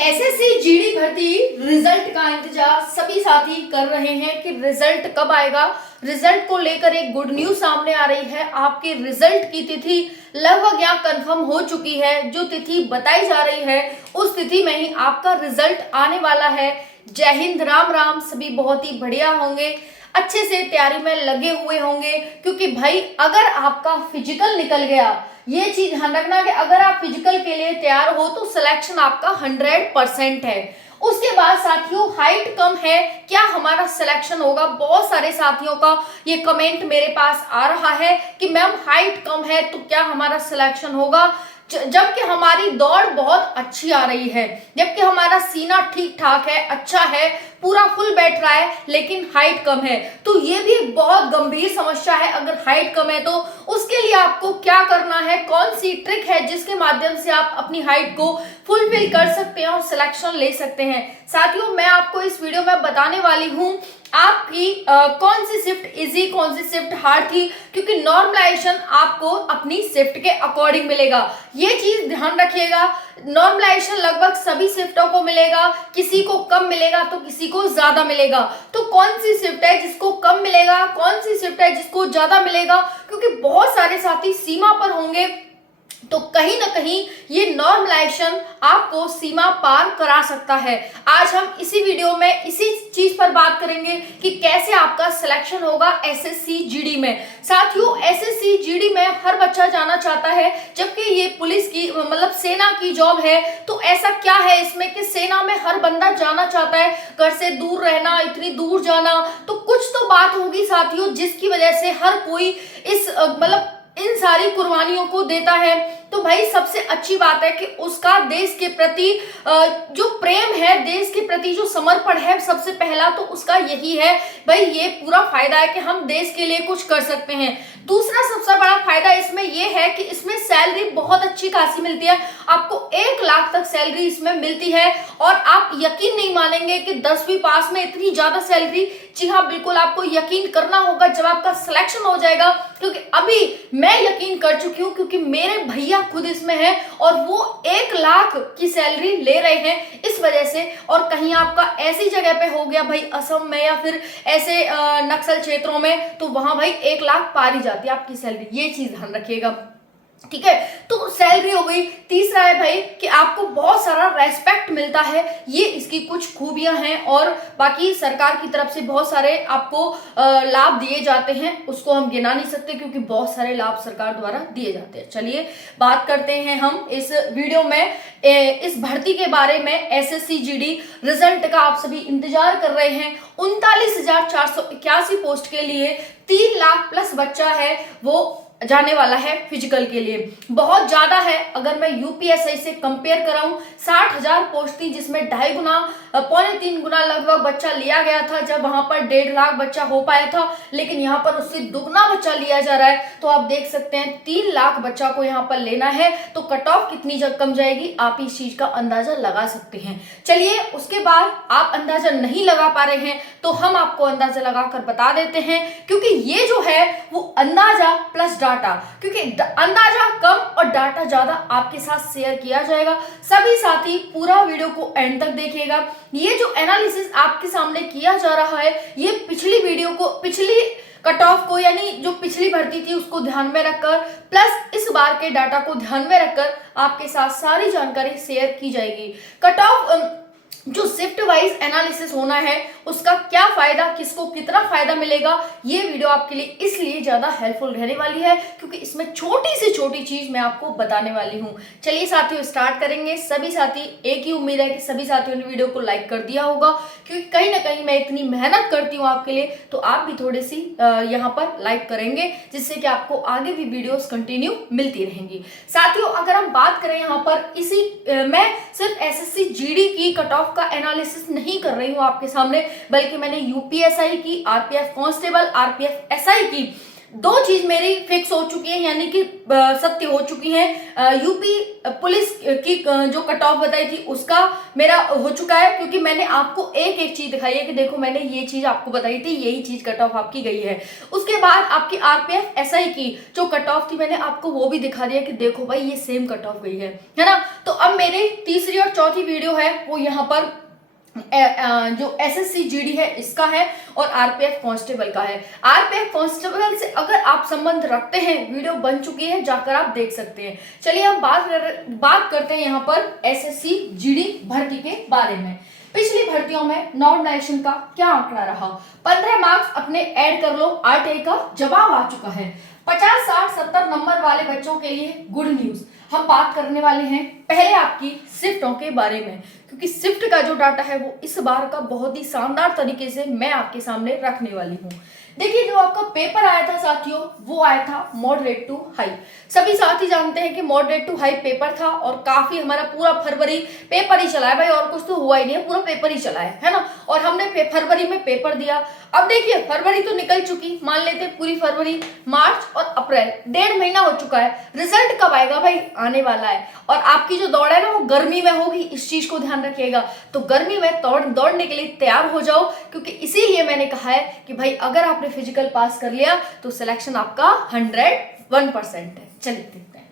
SSC GD भर्ती result का इंतजार सभी साथी कर रहे हैं कि रिजल्ट कब आएगा। रिजल्ट को लेकर एक गुड न्यूज सामने आ रही है। आपके रिजल्ट की तिथि लगभग यहाँ कंफर्म हो चुकी है। जो तिथि बताई जा रही है उस तिथि में ही आपका रिजल्ट आने वाला है। जय हिंद, राम राम। सभी बहुत ही बढ़िया होंगे, अच्छे से तैयारी में लगे हुए होंगे, क्योंकि भाई अगर आपका फिजिकल निकल गया, ये चीज ध्यान रखना कि अगर आप फिजिकल के लिए तैयार हो तो सिलेक्शन आपका 100% है। उसके बाद साथियों, हाइट कम है, क्या हमारा सिलेक्शन होगा? बहुत सारे साथियों का ये कमेंट मेरे पास आ रहा है कि मैम हाइट कम है तो क्या हमारा सिलेक्शन होगा, जबकि हमारी दौड़ बहुत अच्छी आ रही है, जबकि हमारा सीना ठीक ठाक है, अच्छा है, पूरा फुल बैठ रहा है, लेकिन हाइट कम है। तो ये भी बहुत गंभीर समस्या है। अगर हाइट कम है तो उसके लिए आपको क्या करना है, कौन सी ट्रिक है जिसके माध्यम से आप अपनी हाइट को फुलफिल कर सकते हैं और सिलेक्शन ले सकते हैं। साथियों, मैं आपको इस वीडियो में बताने वाली हूँ आपकी कौन सी शिफ्ट इजी, कौन सी शिफ्ट हार्ड थी, क्योंकि नॉर्मलाइजेशन आपको अपनी शिफ्ट के अकॉर्डिंग मिलेगा। ये चीज ध्यान रखिएगा। नॉर्मलाइजेशन लगभग सभी शिफ्टों को मिलेगा, किसी को कम मिलेगा तो किसी को ज्यादा मिलेगा। तो कौन सी शिफ्ट है जिसको कम मिलेगा, कौन सी शिफ्ट है जिसको ज्यादा मिलेगा, क्योंकि बहुत सारे साथी सीमा पर होंगे, तो कहीं ना कहीं ये नॉर्मलाइजेशन आपको सीमा पार करा सकता है। आज हम इसी वीडियो में इसी चीज पर बात करेंगे कि कैसे आपका सिलेक्शन होगा एसएससी जीडी में। साथियों, एसएससी जीडी में हर बच्चा जाना चाहता है, जबकि ये पुलिस की मतलब सेना की जॉब है। तो ऐसा क्या है इसमें कि सेना में हर बंदा जाना चाहता है, घर से दूर रहना, इतनी दूर जाना, तो कुछ तो बात होगी साथियों जिसकी वजह से हर कोई इस मतलब इन सारी कुर्बानियों को देता है। तो भाई सबसे अच्छी बात है कि उसका देश के प्रति जो प्रेम है, देश के प्रति जो समर्पण है, सबसे पहला तो उसका यही है। भाई ये पूरा फायदा है कि हम देश के लिए कुछ कर सकते हैं। दूसरा सबसे बड़ा फायदा इसमें यह है कि इसमें सैलरी बहुत अच्छी खासी मिलती है। आपको 1 लाख तक सैलरी इसमें मिलती है, और आप यकीन नहीं मानेंगे कि 10वीं पास में इतनी ज्यादा सैलरी। जी हाँ, बिल्कुल आपको यकीन करना होगा जब आपका सिलेक्शन हो जाएगा, क्योंकि अभी मैं यकीन कर चुकी हूँ, क्योंकि मेरे भैया खुद इसमें है और वो 1 लाख की सैलरी ले रहे हैं इस वजह से। और कहीं आपका ऐसी जगह पे हो गया भाई असम में या फिर ऐसे नक्सल क्षेत्रों में, तो वहां भाई 1 लाख पार ही जाती है आपकी सैलरी। ये चीज ध्यान रखिएगा, ठीक है। तो सैलरी हो गई। तीसरा है भाई कि आपको बहुत सारा रेस्पेक्ट मिलता है, ये इसकी कुछ खूबियां हैं। और बाकी सरकार की तरफ से बहुत सारे आपको लाभ दिए जाते हैं, उसको हम गिना नहीं सकते क्योंकि बहुत सारे लाभ सरकार द्वारा दिए जाते हैं। चलिए बात करते हैं हम इस वीडियो में इस भर्ती के बारे में। एसएससी जीडी रिजल्ट का आप सभी इंतजार कर रहे हैं। 39,481 पोस्ट के लिए 3 लाख प्लस बच्चा है वो जाने वाला है फिजिकल के लिए। बहुत ज्यादा है। अगर मैं यूपीएससी से कंपेयर कराऊं, 60,000 पोस्ट थी जिसमें 2.5 गुना, 3.25 गुना लगभग बच्चा लिया गया था, जब वहां पर 1.5 लाख बच्चा हो पाया था, लेकिन यहाँ पर उससे दुगना बच्चा लिया जा रहा है। तो आप देख सकते हैं 3 लाख बच्चा को यहाँ पर लेना है, तो कट ऑफ कितनी कम जाएगी आप इस चीज का अंदाजा लगा सकते हैं। चलिए उसके बाद आप अंदाजा नहीं लगा पा रहे हैं तो हम आपको अंदाजा लगाकर बता देते हैं, क्योंकि ये जो है वो अंदाजा प्लस डाटा, क्योंकि अंदाजा कम और डाटा ज्यादा आपके साथ शेयर किया जाएगा। सभी साथी पूरा वीडियो को एंड तक देखिएगा। ये जो एनालिसिस आपके सामने किया जा रहा है, ये पिछली वीडियो को, पिछली कट ऑफ को, यानी जो पिछली भर्ती थी उसको ध्यान में रखकर, प्लस इस बार के डाटा को ध्यान में रखकर आपके साथ सारी जानकारी शेयर की जाएगी। कट ऑफ जो शिफ्ट वाइज एनालिसिस होना है उसका क्या फायदा, किसको कितना फायदा मिलेगा, ये वीडियो आपके लिए इसलिए ज्यादा हेल्पफुल रहने वाली है क्योंकि इसमें छोटी से छोटी चीज मैं आपको बताने वाली हूँ। चलिए साथियों स्टार्ट करेंगे। सभी साथी, एक ही उम्मीद है कि सभी साथियों ने वीडियो को लाइक कर दिया होगा, क्योंकि कहीं ना कहीं मैं इतनी मेहनत करती हूँ आपके लिए, तो आप भी थोड़ी सी यहाँ पर लाइक करेंगे, जिससे कि आपको आगे भी वीडियोस कंटिन्यू मिलती रहेंगी। साथियों अगर हम बात करें यहाँ पर इसी मैं सिर्फ एसएससी जीडी की कट ऑफ का एनालिसिस नहीं कर रही हूँ आपके सामने, बल्कि मैंने यूपीएसआई की, आरपीएफ कांस्टेबल, आरपीएफ एसआई की दो चीज मेरी फिक्स हो चुकी है, यानी कि सत्य हो चुकी है। यूपी पुलिस की जो कट ऑफ बताई थी उसका मेरा हो चुका है, क्योंकि मैंने आपको एक एक चीज दिखाई है कि देखो मैंने ये चीज आपको बताई थी, यही चीज कट ऑफ आपकी गई है। उसके बाद आपकी आरपीएफ एसआई की जो कट ऑफ थी मैंने आपको वो भी दिखा दिया कि देखो भाई ये सेम कट ऑफ गई है ना। तो अब मेरी तीसरी और चौथी वीडियो है वो यहाँ पर जो एसएससी जीडी है इसका है और आरपीएफ कांस्टेबल का है। आरपीएफ कांस्टेबल से अगर आप संबंध रखते हैं, वीडियो बन चुकी है, जाकर आप देख सकते हैं। चलिए हम बात करते हैं यहाँ पर एसएससी जीडी भर्ती के बारे में। पिछली भर्तियों में नॉमिनेशन का क्या आंकड़ा रहा? 15 मार्क्स अपने ऐड कर लो, आरटीआई का जवाब आ चुका है। 50, 60, 70 नंबर वाले बच्चों के लिए गुड न्यूज। हम बात करने वाले हैं पहले आपकी शिफ्टों के बारे में, क्योंकि शिफ्ट का जो डाटा है वो इस बार का बहुत ही शानदार तरीके से मैं आपके सामने रखने वाली हूँ। देखिए जो आपका पेपर आया था साथियों वो आया था मॉडरेट टू हाई। सभी साथी जानते हैं कि मॉडरेट टू हाई पेपर था और काफी हमारा पूरा फरवरी पेपर ही चला है भाई, और कुछ तो हुआ ही नहीं है, पूरा पेपर ही चला है ना। और हमने फरवरी में पेपर दिया। अब देखिए फरवरी तो निकल चुकी, मान लेते पूरी फरवरी, मार्च और अप्रैल, 1.5 महीना हो चुका है। रिजल्ट कब आएगा भाई? आने वाला है। और आपकी जो दौड़ है ना वो गर्मी में होगी, इस चीज को ध्यान रखिएगा। तो गर्मी में दौड़ने के लिए तैयार हो जाओ, क्योंकि इसीलिए मैंने कहा है कि भाई अगर आपने फिजिकल पास कर लिया तो सिलेक्शन आपका 101% है। चलिए देखते हैं।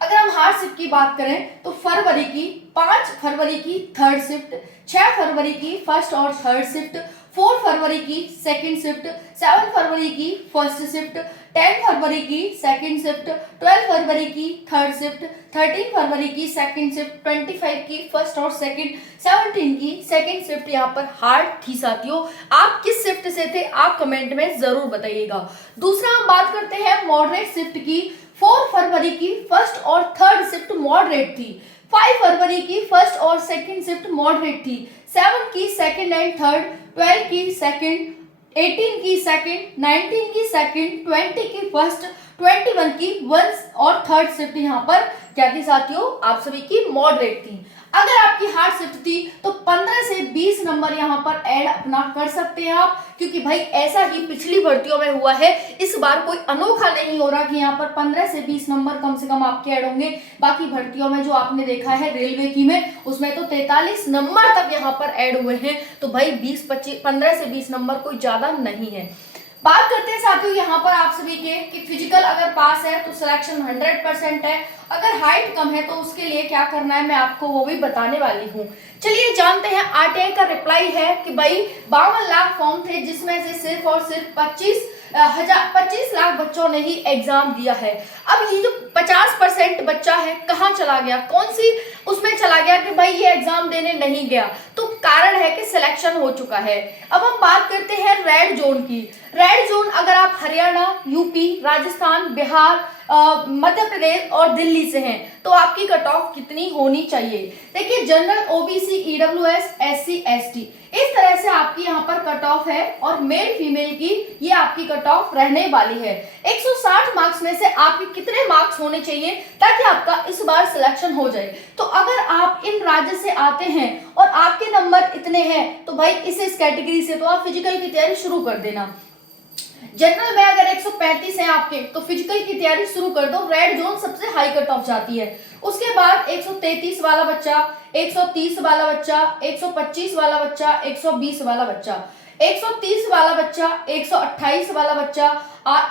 अगर हम हार्ड शिफ्ट की बात करें तो 5 फरवरी की थर्ड शिफ्ट, 6 फरवरी की फर्स्ट और थर्ड शिफ्ट, 4 फरवरी की सेकंड शिफ्ट, 7 फरवरी की फर्स्ट शिफ्ट, 10 फरवरी की सेकंड शिफ्ट, 12 फरवरी की थर्ड शिफ्ट, 13 फरवरी की सेकंड शिफ्ट, 25 की फर्स्ट और सेकंड, 17 की सेकंड शिफ्ट यहाँ पर हार्ड थी साथियों। आप किस शिफ्ट से थे आप कमेंट में जरूर बताइएगा। दूसरा हम बात करते हैं मॉडरेट शिफ्ट की। 4 फरवरी की फर्स्ट और थर्ड शिफ्ट मॉडरेट थी। 5 फरवरी की फर्स्ट और सेकंड शिफ्ट मॉडरेट थी। 7 की सेकंड एंड थर्ड, 12 की सेकंड, 18 की सेकंड, 19 की सेकंड, 20 की फर्स्ट, 21 की वन और थर्ड शिफ्ट यहाँ पर क्या थी साथियों? आप सभी की मॉडरेट थी। अगर आपकी हार्ड शिफ्ट थी तो 15 से 20 नंबर यहाँ पर ऐड अपना कर सकते हैं आप, क्योंकि भाई ऐसा ही पिछली भर्तियों में हुआ है। इस बार कोई अनोखा नहीं हो रहा कि यहाँ पर 15 से 20 नंबर कम से कम आपके ऐड होंगे। बाकी भर्तियों में जो आपने देखा है रेलवे की में, उसमें तो 43 नंबर तक यहाँ पर ऐड हुए हैं। तो भाई 15 से 20 नंबर कोई ज्यादा नहीं है। बात करते हैं साथियों यहाँ पर आप सभी के कि फिजिकल अगर पास है तो सिलेक्शन 100% है। अगर हाइट कम है तो उसके लिए क्या करना है मैं आपको वो भी बताने वाली हूँ। चलिए जानते हैं। आरटीआई का रिप्लाई है कि भाई 52 लाख फॉर्म थे, जिसमें से सिर्फ और सिर्फ 25 लाख बच्चों ने ही एग्जाम दिया है। अब ये जो 50% बच्चा है कहाँ चला गया, कौन सी उसमें चला गया कि भाई ये एग्जाम देने नहीं गया? तो कारण है कि सिलेक्शन हो चुका है। अब हम बात करते हैं रेड जोन की। रेड जोन अगर आप हरियाणा, यूपी, राजस्थान, बिहार, मध्य प्रदेश और दिल्ली से हैं तो आपकी कट ऑफ कितनी होनी चाहिए? देखिए general, OBC, EWS, SC, ST, इस तरह से आपकी यहाँ पर कट ऑफ है। और मेल फीमेल की ये आपकी कट ऑफ रहने वाली है। 160 मार्क्स में से आपके कितने मार्क्स होने चाहिए ताकि आपका इस बार सिलेक्शन हो जाए? तो अगर आप इन राज्य से आते हैं और आपके नंबर इतने हैं तो भाई इस कैटेगरी से तो आप फिजिकल की तैयारी शुरू कर देना। जनरल में अगर 135 है आपके तो फिजिकल की तैयारी शुरू कर दो। रेड जोन सबसे हाई कट ऑफ जाती है। उसके बाद 133 वाला बच्चा, 130 वाला बच्चा, 125 वाला बच्चा, 120 वाला बच्चा, 130 वाला बच्चा, 128 वाला बच्चा,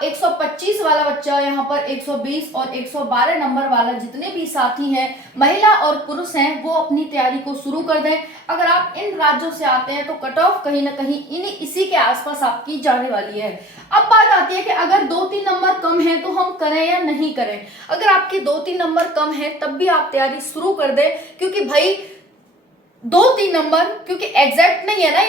125 वाला बच्चा, यहाँ पर 120 और 112 नंबर वाला जितने भी साथी हैं महिला और पुरुष हैं वो अपनी तैयारी को शुरू कर दें। अगर आप इन राज्यों से आते हैं तो कट ऑफ कहीं ना कहीं इसी के आसपास आपकी जाने वाली है। अब बात आती है कि अगर 2-3 नंबर कम है तो हम करें या नहीं करें। अगर आपके 2-3 नंबर कम है तब भी आप तैयारी शुरू कर दें, क्योंकि भाई 2-3 नंबर क्योंकि एग्जैक्ट नहीं है ना,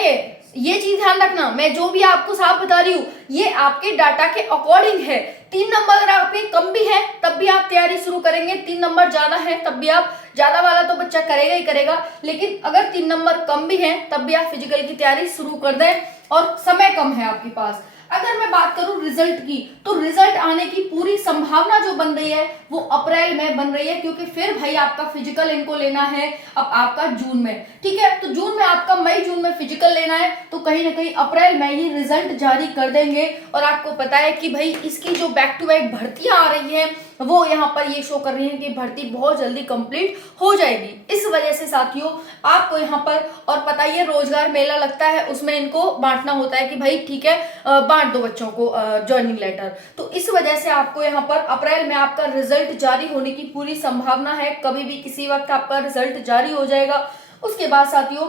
ये चीज ध्यान रखना। मैं जो भी आपको साफ बता रही हूँ ये आपके डाटा के अकॉर्डिंग है। 3 नंबर अगर आपके कम भी है तब भी आप तैयारी शुरू करेंगे। 3 नंबर ज्यादा है तब भी आप, ज्यादा वाला तो बच्चा करेगा ही करेगा, लेकिन अगर 3 नंबर कम भी है तब भी आप फिजिकल की तैयारी शुरू कर दें और समय कम है आपके पास। अगर मैं बात करूं रिजल्ट की, तो रिजल्ट आने की पूरी संभावना जो बन रही है वो अप्रैल में बन रही है, क्योंकि फिर भाई आपका फिजिकल इनको लेना है अब आपका जून में, ठीक है। तो जून में आपका मई जून में फिजिकल लेना है, तो कहीं ना कहीं अप्रैल में ही रिजल्ट जारी कर देंगे। और आपको पता है कि भाई इसकी जो बैक टू बैक भर्तियां आ रही है वो यहाँ पर ये शो कर रही है कि भर्ती बहुत जल्दी कंप्लीट हो जाएगी। इस वजह से साथियों आपको यहाँ पर, और पता ही है रोजगार मेला लगता है उसमें इनको बांटना होता है कि भाई ठीक है बांट दो बच्चों को ज्वाइनिंग लेटर। तो इस वजह से आपको यहाँ पर अप्रैल में आपका रिजल्ट जारी होने की पूरी संभावना है, कभी भी किसी वक्त आपका रिजल्ट जारी हो जाएगा। उसके बाद साथियों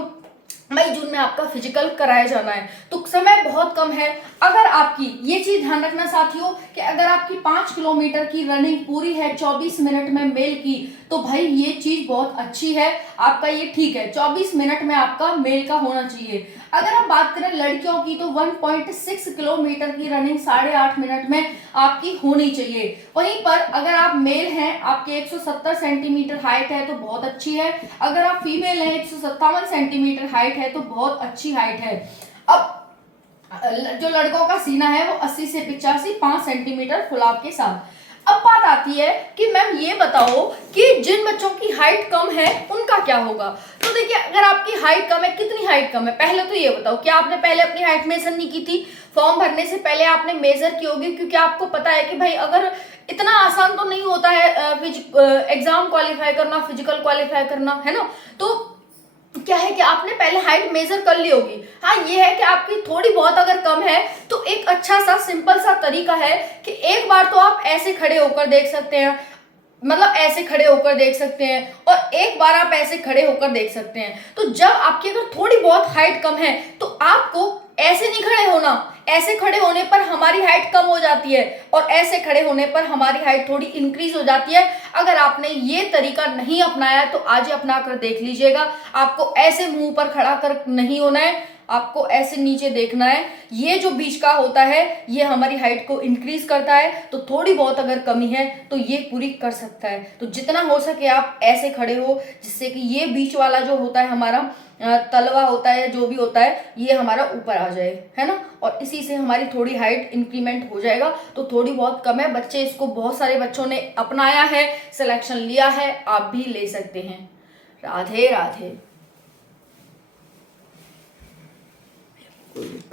मई जून में आपका फिजिकल कराया जाना है, तो समय बहुत कम है। अगर आपकी ये चीज ध्यान रखना साथियों कि अगर आपकी 5 किलोमीटर की रनिंग पूरी है 24 मिनट में मेल की, तो भाई ये चीज बहुत अच्छी है, आपका ये ठीक है, 24 मिनट में आपका मेल का होना चाहिए। अगर हम बात करें लड़कियों की, तो 1.6 किलोमीटर की रनिंग 8.5 मिनट में आपकी होनी चाहिए। वहीं पर अगर आप मेल हैं, आपके 170 सेंटीमीटर हाइट है तो बहुत अच्छी है, अगर आप फीमेल हैं 157 सेंटीमीटर हाइट है तो बहुत अच्छी हाइट है। अब जो लड़कों का सीना है वो 80 से 85 5 सेंटीमीटर फुलाव के साथ। अब बात आती है कि मैम ये बताओ कि जिन बच्चों की हाइट कम है उनका क्या होगा। तो देखिए अगर आपकी हाइट कम है, कितनी हाइट कम है, पहले तो ये बताओ क्या आपने पहले अपनी हाइट मेजर नहीं की थी? फॉर्म भरने से पहले आपने मेजर की होगी, क्योंकि आपको पता है कि भाई अगर इतना आसान तो नहीं होता है एग्जाम क्वालिफाई करना, फिजिकल क्वालिफाई करना, है ना। तो क्या है कि आपने पहले हाइट मेजर कर ली होगी। हाँ ये है कि आपकी थोड़ी बहुत अगर कम है तो एक अच्छा सा सिंपल सा तरीका है कि एक बार तो आप ऐसे खड़े होकर देख सकते हैं, मतलब ऐसे खड़े होकर देख सकते हैं, और एक बार आप ऐसे खड़े होकर देख सकते हैं। तो जब आपकी अगर थोड़ी बहुत हाइट कम है तो आपको ऐसे नहीं खड़े होना, ऐसे खड़े होने पर हमारी हाइट कम हो जाती है और ऐसे खड़े होने पर हमारी हाइट थोड़ी इंक्रीज हो जाती है। अगर आपने ये तरीका नहीं अपनाया तो आज ही अपना कर देख लीजिएगा। आपको ऐसे मुंह पर खड़ा कर नहीं होना है, आपको ऐसे नीचे देखना है। ये जो बीच का होता है ये हमारी हाइट को इंक्रीज करता है, तो थोड़ी बहुत अगर कमी है तो ये पूरी कर सकता है। तो जितना हो सके आप ऐसे खड़े हो जिससे कि ये बीच वाला जो होता है हमारा तलवा होता है, जो भी होता है, ये हमारा ऊपर आ जाए, है ना। और इसी से हमारी थोड़ी हाइट इंक्रीमेंट हो जाएगा। तो थोड़ी बहुत कम है, बच्चे इसको बहुत सारे बच्चों ने अपनाया है, सिलेक्शन लिया है, आप भी ले सकते हैं। राधे राधे।